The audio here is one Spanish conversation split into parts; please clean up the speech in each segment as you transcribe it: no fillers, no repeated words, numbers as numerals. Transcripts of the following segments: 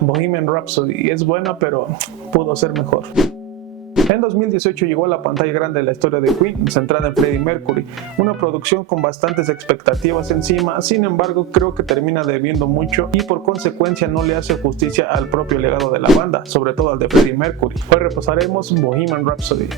Bohemian Rhapsody es buena, pero pudo ser mejor. En 2018 llegó a la pantalla grande la historia de Queen, centrada en Freddie Mercury, una producción con bastantes expectativas encima. Sin embargo, creo que termina debiendo mucho y por consecuencia no le hace justicia al propio legado de la banda, sobre todo al de Freddie Mercury. Hoy repasaremos Bohemian Rhapsody.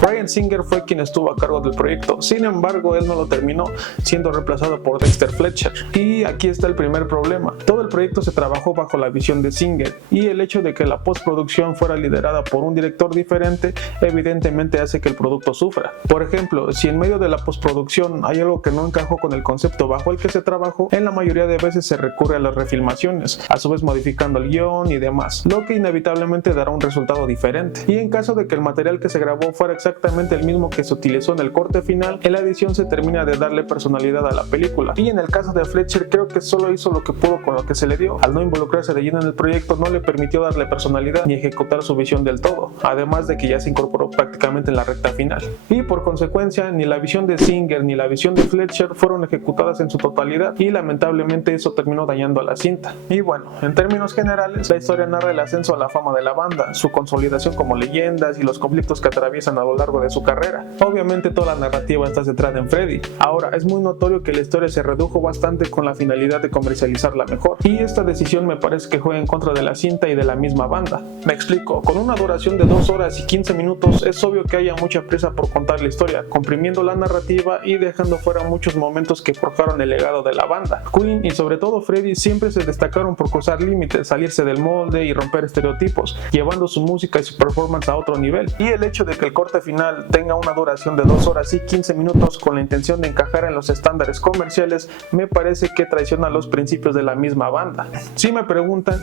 Bryan Singer fue quien estuvo a cargo del proyecto, sin embargo él no lo terminó, siendo reemplazado por Dexter Fletcher. Y aquí está el primer problema: todo el proyecto se trabajó bajo la visión de Singer, y el hecho de que la postproducción fuera liderada por un director diferente evidentemente hace que el producto sufra. Por ejemplo, si en medio de la postproducción hay algo que no encajó con el concepto bajo el que se trabajó, en la mayoría de veces se recurre a las refilmaciones, a su vez modificando el guión y demás, lo que inevitablemente dará un resultado diferente. Y en caso de que el material que se grabó fuera exactamente el mismo que se utilizó en el corte final, en la edición se termina de darle personalidad a la película. Y en el caso de Fletcher, creo que solo hizo lo que pudo con lo que se le dio. Al no involucrarse de lleno en el proyecto, no le permitió darle personalidad ni ejecutar su visión del todo, además de que ya se incorporó prácticamente en la recta final. Y por consecuencia, ni la visión de Singer ni la visión de Fletcher fueron ejecutadas en su totalidad, y lamentablemente eso terminó dañando a la cinta. Y bueno, en términos generales, la historia narra el ascenso a la fama de la banda, su consolidación como leyendas y los conflictos que atraviesan a lo largo de su carrera. Obviamente toda la narrativa está centrada en Freddie. Ahora, es muy notorio que la historia se redujo bastante con la finalidad de comercializarla mejor, y esta decisión me parece que juega en contra de la cinta y de la misma banda. Me explico: con una duración de 2 horas y 15 minutos es obvio que haya mucha prisa por contar la historia, comprimiendo la narrativa y dejando fuera muchos momentos que forjaron el legado de la banda. Queen y sobre todo Freddie siempre se destacaron por cruzar límites, salirse del molde y romper estereotipos, llevando su música y su performance a otro nivel. Y el hecho de que el corte final tenga una duración de 2 horas y 15 minutos con la intención de encajar en los estándares comerciales me parece que traiciona los principios de la misma banda. Si me preguntan,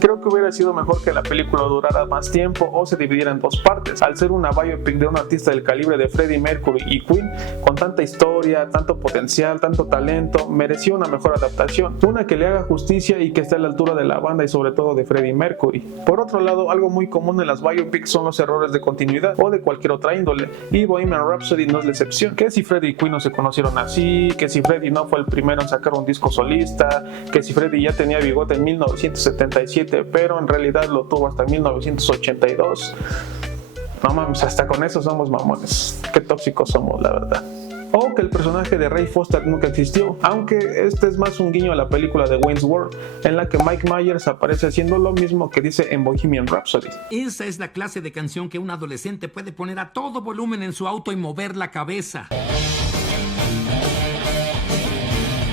creo que hubiera sido mejor que la película durara más tiempo o se dividiera en 2 partes. Al ser una biopic de un artista del calibre de Freddie Mercury y Queen, con tanta historia, tanto potencial, tanto talento, merecía una mejor adaptación, una que le haga justicia y que esté a la altura de la banda y sobre todo de Freddie Mercury. Por otro lado, algo muy común en las biopics son los errores de continuidad o de cualquier otra índole, y Bohemian Rhapsody no es la excepción. Que si Freddie y Queen no se conocieron así, que si Freddie no fue el primero en sacar un disco solista, que si Freddie ya tenía bigote en 1977, pero en realidad lo tuvo hasta 1982. No mames, hasta con eso somos mamones. Qué tóxicos somos, la verdad. O que el personaje de Ray Foster nunca existió, aunque este es más un guiño a la película de Wayne's World, en la que Mike Myers aparece haciendo lo mismo que dice en Bohemian Rhapsody. Esa es la clase de canción que un adolescente puede poner a todo volumen en su auto y mover la cabeza.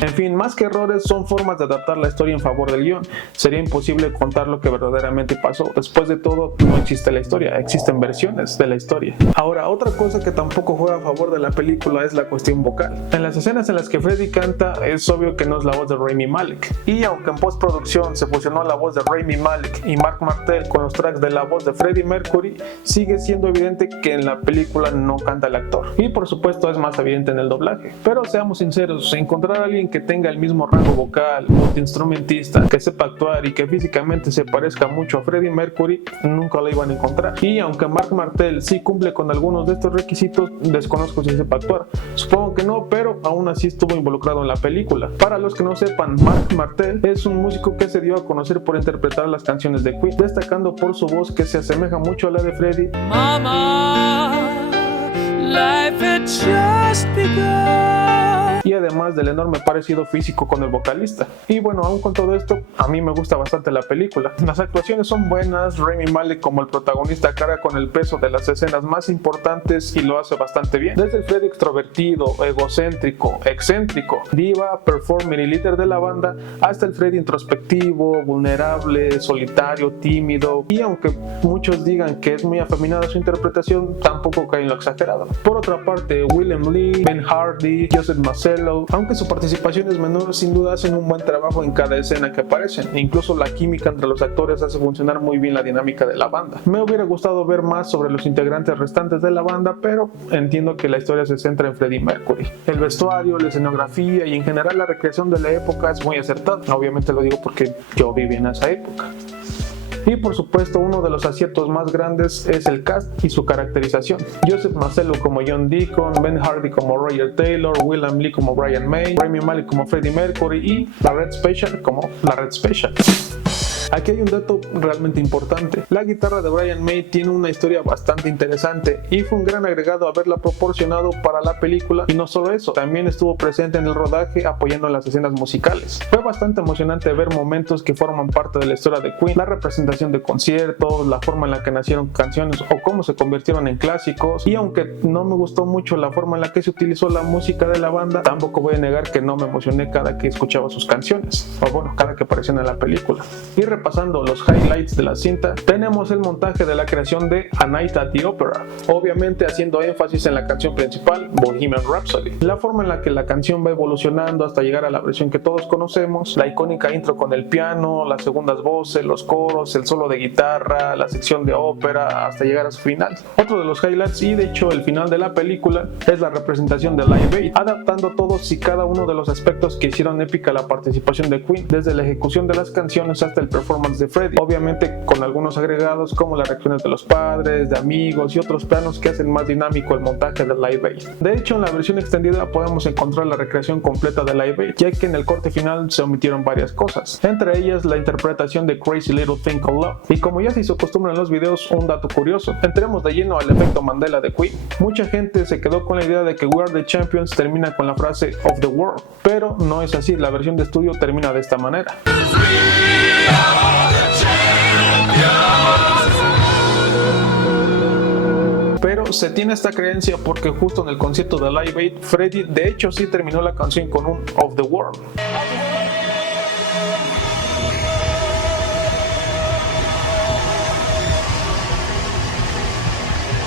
En fin, más que errores, son formas de adaptar la historia en favor del guión. Sería imposible contar lo que verdaderamente pasó. Después de todo, no existe la historia, existen versiones de la historia. Ahora, otra cosa que tampoco juega a favor de la película es la cuestión vocal. En las escenas en las que Freddie canta, es obvio que no es la voz de Rami Malek. Y aunque en postproducción se fusionó la voz de Rami Malek y Mark Martel con los tracks de la voz de Freddie Mercury, sigue siendo evidente que en la película no canta el actor. Y por supuesto es más evidente en el doblaje. Pero seamos sinceros, encontrar a alguien que tenga el mismo rango vocal, multiinstrumentista, que sepa actuar y que físicamente se parezca mucho a Freddie Mercury, nunca lo iban a encontrar. Y aunque Mark Martel sí cumple con algunos de estos requisitos, desconozco si sepa actuar. Supongo que no, pero aún así estuvo involucrado en la película. Para los que no sepan, Mark Martel es un músico que se dio a conocer por interpretar las canciones de Queen, destacando por su voz que se asemeja mucho a la de Freddie. Mama, life had just begun. Y además del enorme parecido físico con el vocalista. Y bueno, aún con todo esto, a mí me gusta bastante la película. Las actuaciones son buenas, Rami Malek como el protagonista carga con el peso de las escenas más importantes y lo hace bastante bien. Desde el Freddie extrovertido, egocéntrico, excéntrico, diva, performer y líder de la banda, hasta el Freddie introspectivo, vulnerable, solitario, tímido. Y aunque muchos digan que es muy afeminada su interpretación, tampoco cae en lo exagerado. Por otra parte, William Lee, Ben Hardy, Joseph Mazel, aunque su participación es menor, sin duda hacen un buen trabajo en cada escena que aparecen. E incluso la química entre los actores hace funcionar muy bien la dinámica de la banda. Me hubiera gustado ver más sobre los integrantes restantes de la banda, pero entiendo que la historia se centra en Freddie Mercury. El vestuario, la escenografía y en general la recreación de la época es muy acertada. Obviamente lo digo porque yo viví en esa época. Y por supuesto uno de los aciertos más grandes es el cast y su caracterización. Joseph Mazzello como John Deacon, Ben Hardy como Roger Taylor, William Lee como Brian May, Rami Malek como Freddie Mercury y la Red Special como la Red Special. Aquí hay un dato realmente importante. La guitarra de Brian May tiene una historia bastante interesante y fue un gran agregado haberla proporcionado para la película, y no solo eso, también estuvo presente en el rodaje apoyando en las escenas musicales. Fue bastante emocionante ver momentos que forman parte de la historia de Queen, la representación de conciertos, la forma en la que nacieron canciones o cómo se convirtieron en clásicos, y aunque no me gustó mucho la forma en la que se utilizó la música de la banda, tampoco voy a negar que no me emocioné cada que escuchaba sus canciones, o bueno, cada que aparecían en la película. Y repasando los highlights de la cinta, tenemos el montaje de la creación de A Night at the Opera, obviamente haciendo énfasis en la canción principal, Bohemian Rhapsody. La forma en la que la canción va evolucionando hasta llegar a la versión que todos conocemos, la icónica intro con el piano, las segundas voces, los coros, el solo de guitarra, la sección de ópera, hasta llegar a su final. Otro de los highlights, y de hecho el final de la película, es la representación de Live Aid, adaptando todos y cada uno de los aspectos que hicieron épica la participación de Queen, desde la ejecución de las canciones hasta el performance de Freddie, obviamente con algunos agregados como las reacciones de los padres, de amigos y otros planos que hacen más dinámico el montaje de Live Aid. De hecho, en la versión extendida podemos encontrar la recreación completa de Live Aid, ya que en el corte final se omitieron varias cosas, entre ellas la interpretación de Crazy Little Thing Called Love. Y como ya se hizo costumbre en los videos, un dato curioso, entremos de lleno al efecto Mandela de Queen. Mucha gente se quedó con la idea de que We Are the Champions termina con la frase of the world, pero no es así, la versión de estudio termina de esta manera. Pero se tiene esta creencia porque justo en el concierto de Live Aid, Freddie de hecho sí terminó la canción con un of the world.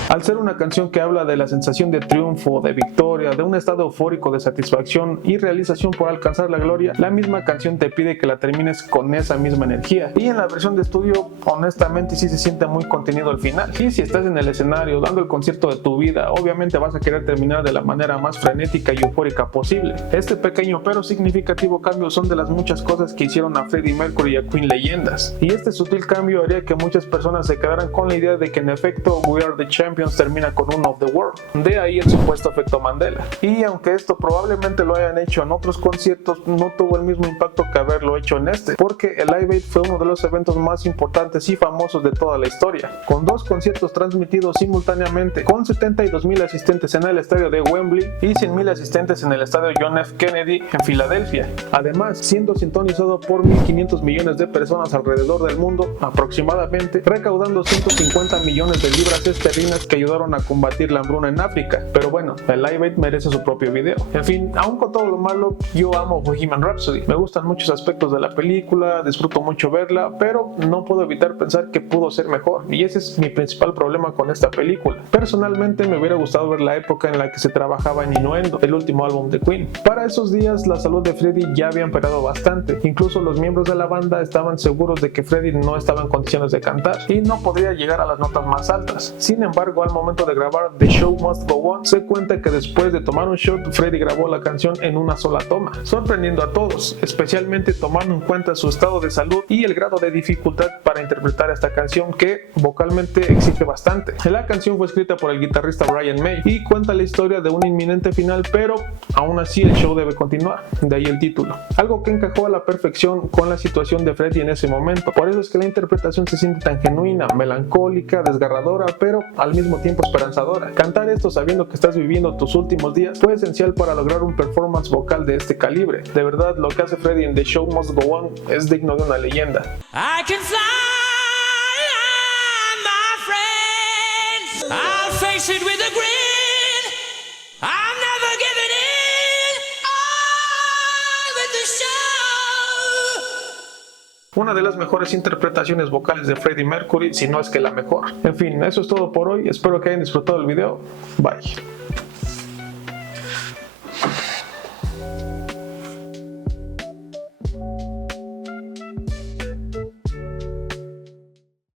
Al ser una canción que habla de la sensación de triunfo, de victoria, de un estado eufórico de satisfacción y realización por alcanzar la gloria, la misma canción te pide que la termines con esa misma energía. Y en la versión de estudio, honestamente sí se siente muy contenido al final. Y si estás en el escenario dando el concierto de tu vida, obviamente vas a querer terminar de la manera más frenética y eufórica posible. Este pequeño pero significativo cambio son de las muchas cosas que hicieron a Freddie Mercury y a Queen leyendas. Y este sutil cambio haría que muchas personas se quedaran con la idea de que en efecto We Are the Champions termina con un of the world, de ahí el supuesto efecto Mandela. Y aunque esto probablemente lo hayan hecho en otros conciertos, no tuvo el mismo impacto que haberlo hecho en este, porque el Live Aid fue uno de los eventos más importantes y famosos de toda la historia, con 2 conciertos transmitidos simultáneamente, con 72,000 asistentes en el estadio de Wembley y 100,000 asistentes en el estadio John F. Kennedy en Filadelfia, además siendo sintonizado por 1.500 millones de personas alrededor del mundo aproximadamente, recaudando 150 millones de libras esterlinas que ayudaron a combatir la hambruna en África. Pero bueno, el Live Aid merece su propio video. En fin, aún con todo lo malo, yo amo Bohemian Rhapsody. Me gustan muchos aspectos de la película, disfruto mucho verla, pero no puedo evitar pensar que pudo ser mejor, y ese es mi principal problema con esta película. Personalmente me hubiera gustado ver la época en la que se trabajaba en Innuendo, el último álbum de Queen. Para esos días la salud de Freddie ya había empeorado bastante, incluso los miembros de la banda estaban seguros de que Freddie no estaba en condiciones de cantar y no podría llegar a las notas más altas. Sin embargo, al momento de grabar The Show Must Go On, se cuenta que después de tomar un shot, Freddie grabó la canción en una sola toma, sorprendiendo a todos, especialmente tomando en cuenta su estado de salud y el grado de dificultad para interpretar esta canción que vocalmente exige bastante. La canción fue escrita por el guitarrista Brian May y cuenta la historia de un inminente final, pero aún así el show debe continuar, de ahí el título. Algo que encajó a la perfección con la situación de Freddie en ese momento, por eso es que la interpretación se siente tan genuina, melancólica, desgarradora, pero al mismo tiempo esperanzadora. Cantar esto sabiendo que estás viviendo tus últimos días fue esencial para lograr un performance vocal de este calibre. De verdad, lo que hace Freddie en The Show Must Go On es digno de una leyenda. I can fly, my friends. I'll face it with a grin. I'm never giving in. On with the show. Una de las mejores interpretaciones vocales de Freddie Mercury, si no es que la mejor. En fin, eso es todo por hoy. Espero que hayan disfrutado el video. Bye.